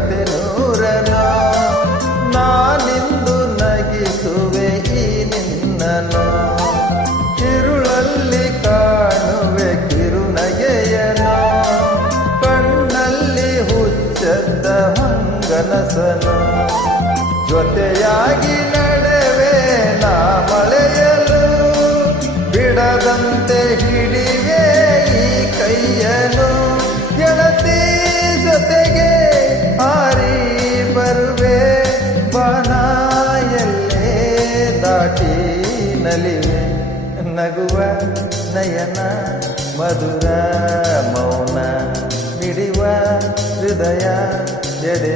ಕತೆ ನೂರನು ನಾನಿಂದು ನಗಿಸುವೆ ಈ ನಿನ್ನನು ಕಿರುಳಲ್ಲಿ ಕಾಣುವೆ ಕಿರುನಗೆಯನು ಕಣ್ಣಲ್ಲಿ ಹುಚ್ಚದ್ದ ಹಂಗನಸನು ಜೊತೆಯಾಗಿ ನಡೆವೆ ನಾ ಮಳೆಯಲು ಬಿಡದಂತೆ ಹಿಡಿವೆ ಈ ಕೈಯನು ಗೆಳತಿ ಜೊತೆಗೆ ಹಾರಿ ಬರುವೆ ಬಾನಾಯಲ್ಲೇ ದಾಟಿ ನಲಿವೆ ನಗುವ ನಯನ ಮಧುರ ಮೌನ ಹಿಡಿವ ಹೃದಯ ಎದೆ